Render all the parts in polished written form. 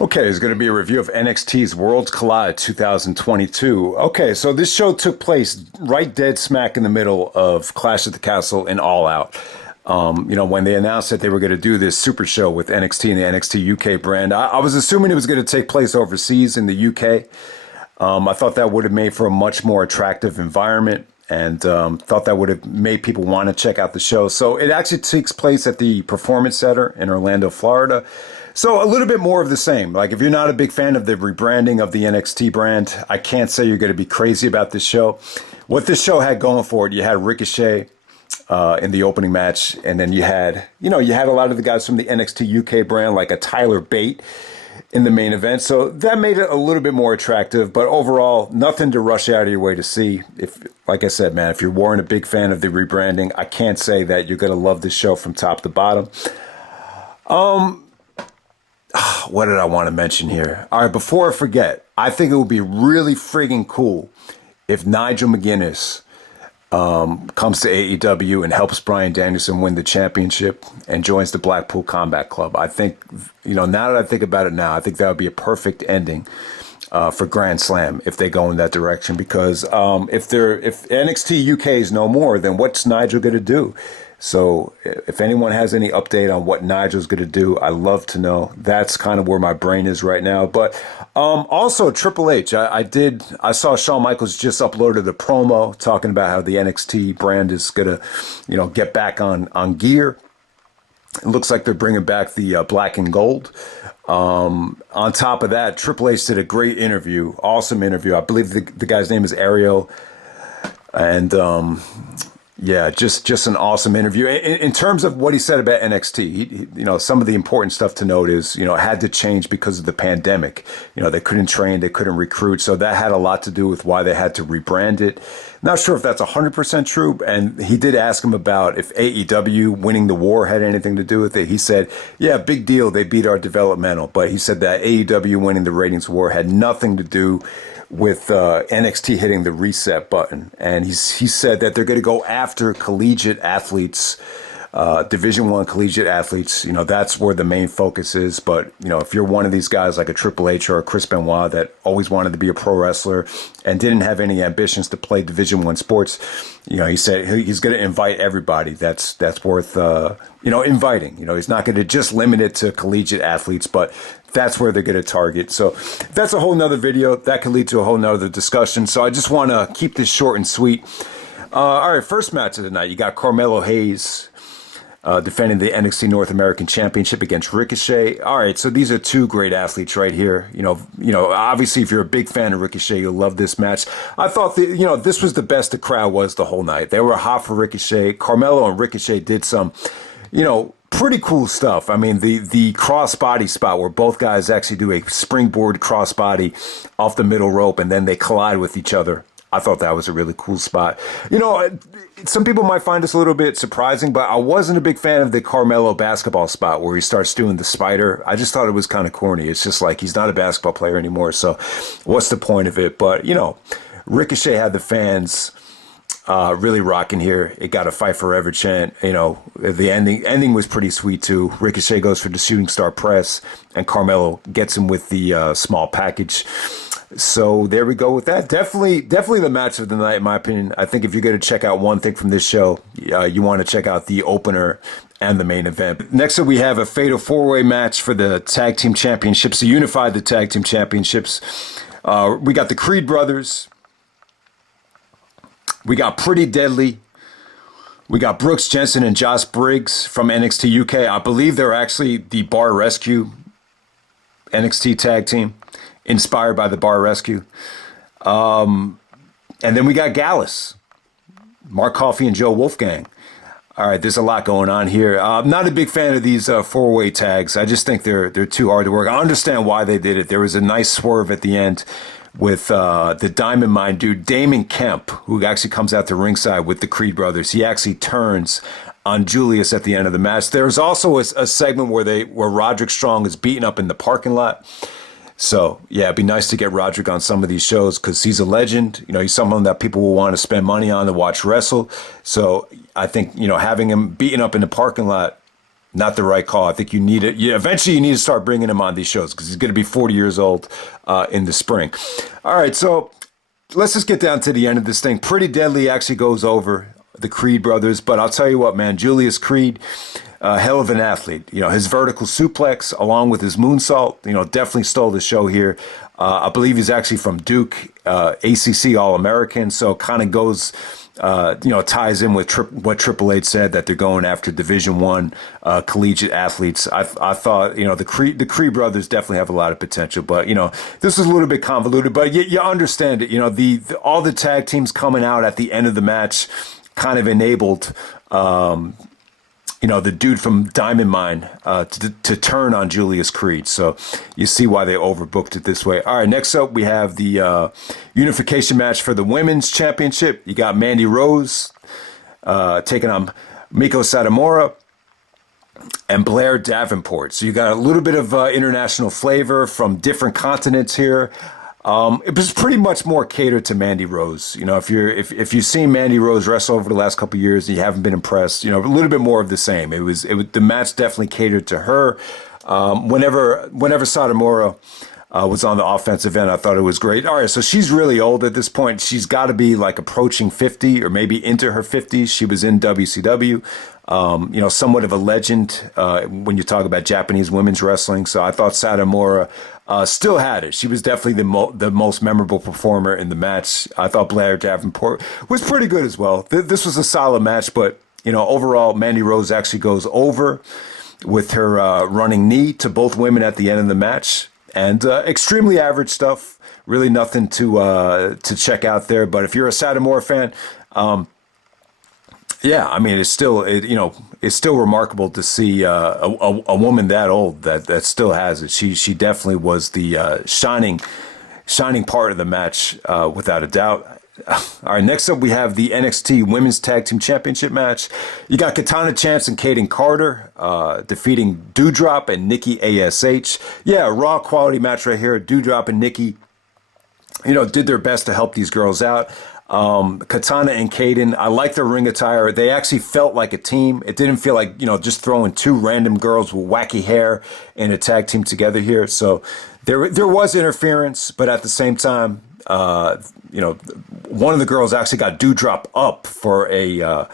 Okay, it's going to be a review of NXT's Worlds Collide 2022. Okay, so this show took place right dead smack in the middle of Clash at the Castle and All Out. When they announced that they were going to do this super show with NXT and the NXT UK brand, I was assuming it was going to take place overseas in the UK. I thought that would have made for a much more attractive environment and thought that would have made people want to check out the show. So it actually takes place at the Performance Center in Orlando, Florida. So a little bit more of the same. Like if you're not a big fan of the rebranding of the NXT brand, I can't say you're going to be crazy about this show. What this show had going for it, you had Ricochet in the opening match, and then you had a lot of the guys from the NXT UK brand, like a Tyler Bate in the main event. So that made it a little bit more attractive, but overall, nothing to rush out of your way to see. If, like I said, man, if you weren't a big fan of the rebranding, I can't say that you're going to love this show from top to bottom. What did I want to mention here? All right, before I forget, I think it would be really friggin' cool if Nigel McGuinness comes to AEW and helps Bryan Danielson win the championship and joins the Blackpool Combat Club. I think, now that I think about it now, I think that would be a perfect ending for Grand Slam if they go in that direction. Because if NXT UK is no more, then what's Nigel going to do? So if anyone has any update on what Nigel's going to do, I'd love to know. That's kind of where my brain is right now. But also Triple H, I saw Shawn Michaels just uploaded a promo talking about how the NXT brand is going to, get back on gear. It looks like they're bringing back the black and gold. On top of that, Triple H did a great interview, awesome interview. I believe the guy's name is Ariel. And yeah, just an awesome interview. In terms of what he said about NXT, some of the important stuff to note is, it had to change because of the pandemic. They couldn't train, they couldn't recruit. So that had a lot to do with why they had to rebrand it. Not sure if that's 100% true. And he did ask him about if AEW winning the war had anything to do with it. He said, yeah, big deal. They beat our developmental. But he said that AEW winning the ratings war had nothing to do with NXT hitting the reset button. And he said that they're going to go after collegiate athletes, Division I collegiate athletes. That's where the main focus is. But, if you're one of these guys like a Triple H or a Chris Benoit that always wanted to be a pro wrestler and didn't have any ambitions to play Division I sports, he said he's going to invite everybody that's worth, inviting. He's not going to just limit it to collegiate athletes, but that's where they're going to target. So that's a whole nother video. That could lead to a whole nother discussion. So I just want to keep this short and sweet. All right, first match of the night. You got Carmelo Hayes defending the NXT North American Championship against Ricochet. All right, so these are two great athletes right here. Obviously, if you're a big fan of Ricochet, you'll love this match. I thought this was the best the crowd was the whole night. They were hot for Ricochet. Carmelo and Ricochet did some, pretty cool stuff. I mean, the crossbody spot where both guys actually do a springboard crossbody off the middle rope and then they collide with each other. I thought that was a really cool spot. Some people might find this a little bit surprising, but I wasn't a big fan of the Carmelo basketball spot where he starts doing the spider. I just thought it was kind of corny. It's just like he's not a basketball player anymore, so what's the point of it? But, Ricochet had the fans really rocking here. It got a fight forever chant. The ending was pretty sweet too. Ricochet goes for the shooting star press and Carmelo gets him with the small package. So there we go with that. Definitely the match of the night, in my opinion. I think if you're going to check out one thing from this show, you want to check out the opener and the main event. Next up, we have a fatal four-way match for the tag team championships, to unify the tag team championships. We got the Creed brothers. We got Pretty Deadly. We got Brooks, Jensen, and Josh Briggs from NXT UK. I believe they're actually the Bar Rescue NXT tag team, inspired by the Bar Rescue. And then we got Gallus, Mark Coffey, and Joe Wolfgang. All right, there's a lot going on here. I'm not a big fan of these four-way tags. I just think they're too hard to work. I understand why they did it. There was a nice swerve at the end with the Diamond Mine dude, Damon Kemp, who actually comes out to ringside with the Creed brothers. He actually turns on Julius at the end of the match. There's also a segment where Roderick Strong is beaten up in the parking lot. So, yeah, it'd be nice to get Roderick on some of these shows because he's a legend. He's someone that people will want to spend money on to watch wrestle. So I think, having him beaten up in the parking lot, not the right call. I think you need it. Eventually, you need to start bringing him on these shows because he's going to be 40 years old in the spring. All right, so let's just get down to the end of this thing. Pretty Deadly actually goes over the Creed brothers, but I'll tell you what, man, Julius Creed, hell of an athlete. His vertical suplex along with his moonsault, definitely stole the show here. I believe he's actually from Duke, ACC All-American, so kind of goes, ties in with what Triple H said, that they're going after Division I collegiate athletes. I thought, the Creed brothers definitely have a lot of potential, but, this is a little bit convoluted, but you understand it. All the tag teams coming out at the end of the match kind of enabled, the dude from Diamond Mine to turn on Julius Creed. So you see why they overbooked it this way. All right, next up we have the unification match for the Women's Championship. You got Mandy Rose taking on Meiko Satomura and Blair Davenport. So you got a little bit of international flavor from different continents here. It was pretty much more catered to Mandy Rose. If you've seen Mandy Rose wrestle over the last couple of years and you haven't been impressed, a little bit more of the same. The match definitely catered to her. Whenever Satomura was on the offensive end, I thought it was great. All right, so she's really old at this point. She's got to be like approaching 50 or maybe into her 50s. She was in WCW. Somewhat of a legend when you talk about Japanese women's wrestling. So I thought Satomura still had it. She was definitely the most memorable performer in the match. I thought Blair Davenport was pretty good as well. This was a solid match, but overall, Mandy Rose actually goes over with her running knee to both women at the end of the match, and extremely average stuff. Really nothing to check out there. But if you're a Satomura fan, yeah, I mean, it's still remarkable to see a woman that old that still has it. She definitely was the shining part of the match without a doubt. All right, next up we have the NXT Women's Tag Team Championship match. You got Katana Chance and Kayden Carter defeating Doudrop and Nikki A.S.H. Yeah, raw quality match right here. Doudrop and Nikki, did their best to help these girls out. Katana and Kayden, I like their ring attire. They actually felt like a team. It didn't feel like, just throwing two random girls with wacky hair in a tag team together here. So there was interference, but at the same time, one of the girls actually got Doudrop up for a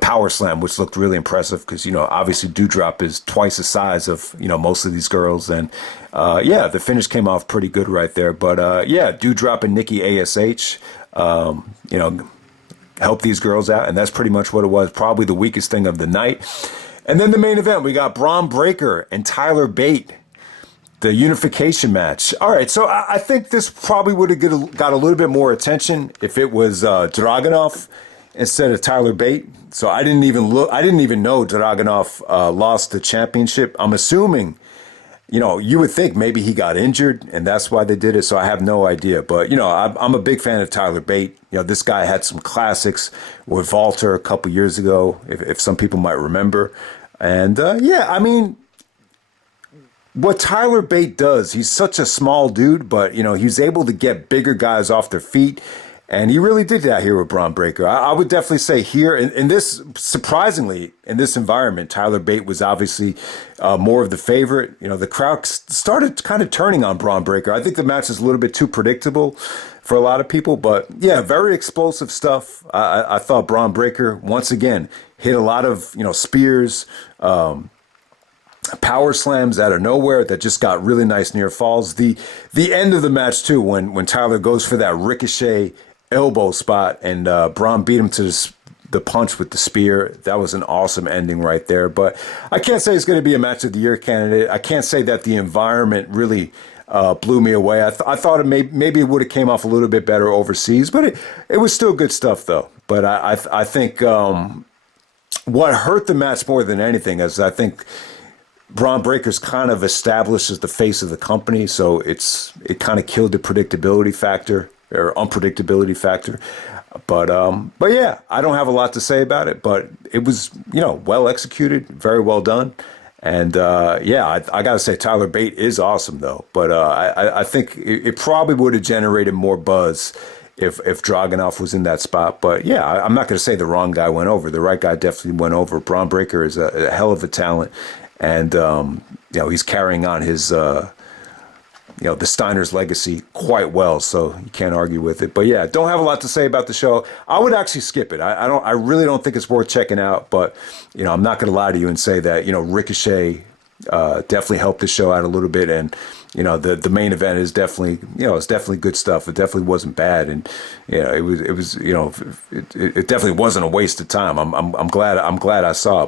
power slam, which looked really impressive because, obviously Doudrop is twice the size of, most of these girls. And, the finish came off pretty good right there. But, Doudrop and Nikki A.S.H., help these girls out. And that's pretty much what it was. Probably the weakest thing of the night. And then the main event, we got Bron Breakker and Tyler Bate, the unification match. All right, so I think this probably would have got a little bit more attention if it was Dragunov instead of Tyler Bate. So I didn't even know Dragunov lost the championship. I'm assuming, you would think maybe he got injured and that's why they did it. So I have no idea. But, I'm a big fan of Tyler Bate. This guy had some classics with Walter a couple years ago, if some people might remember. And, what Tyler Bate does, he's such a small dude, but, he's able to get bigger guys off their feet. And he really did that here with Bron Breakker. I would definitely say here, in this, surprisingly, in this environment, Tyler Bate was obviously more of the favorite. The crowd started kind of turning on Bron Breakker. I think the match is a little bit too predictable for a lot of people. But, yeah, very explosive stuff. I thought Bron Breakker, once again, hit a lot of, spears, power slams out of nowhere that just got really nice near falls. The end of the match, too, when Tyler goes for that Ricochet elbow spot and Bron beat him to the punch with the spear. That was an awesome ending right there. But I can't say it's going to be a match of the year candidate. I can't say that the environment really blew me away. I thought maybe it would have came off a little bit better overseas, but it was still good stuff though. But I think what hurt the match more than anything is I think Bron Breakker's kind of established as the face of the company, so it kind of killed the predictability factor or unpredictability factor. But yeah, I don't have a lot to say about it, but it was, well executed, very well done. And I got to say Tyler Bate is awesome though. But I think it probably would have generated more buzz if Dragunov was in that spot. But yeah, I'm not going to say the wrong guy went over. The right guy definitely went over. Braun Breaker is a hell of a talent, and he's carrying on his the Steiner's legacy quite well. So you can't argue with it. But yeah, don't have a lot to say about the show. I would actually skip it. I really don't think it's worth checking out. But I'm not going to lie to you and say that Ricochet definitely helped the show out a little bit, and the main event is definitely it's definitely good stuff. It definitely wasn't bad, and it definitely wasn't a waste of time. I'm glad I saw it.